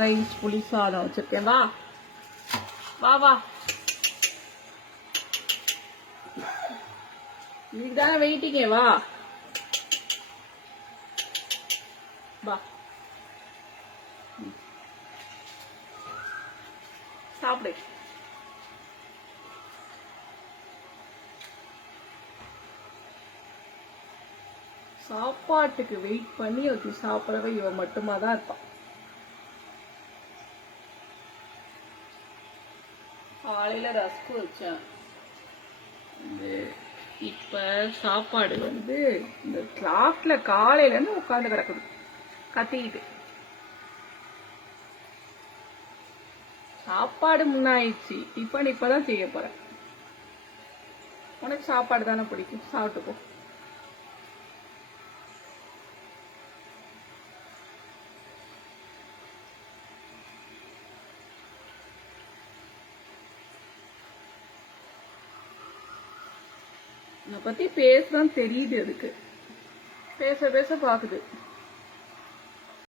Rice புளி சாதம் வச்சிருக்கேன். வா வா வா, இதுக்கு தானே வெயிட்டிங்க. வா வா, சாப்பிடு. சாப்பாட்டுக்கு வெயிட் பண்ணி வச்சு சாப்பிடறவ இவன் மட்டுமா தான் இருப்பான். காலையில ரஸ்க் வச்சேன். இப்ப சாப்பாடு இந்த கிளாஸ்ல காலையில இருந்து உட்கார்ந்து கிடக்குது கத்திக்கிட்டு. சாப்பாடு முன்னாயிடுச்சு, டிஃபன் இப்பதான் செய்ய போறேன். உனக்கு சாப்பாடு தானே பிடிக்கும், சாப்பிட்டுக்கோ. என்னை பத்தி பேசுறான்னு தெரியுது, அதுக்கு பேச பேச பாக்குது.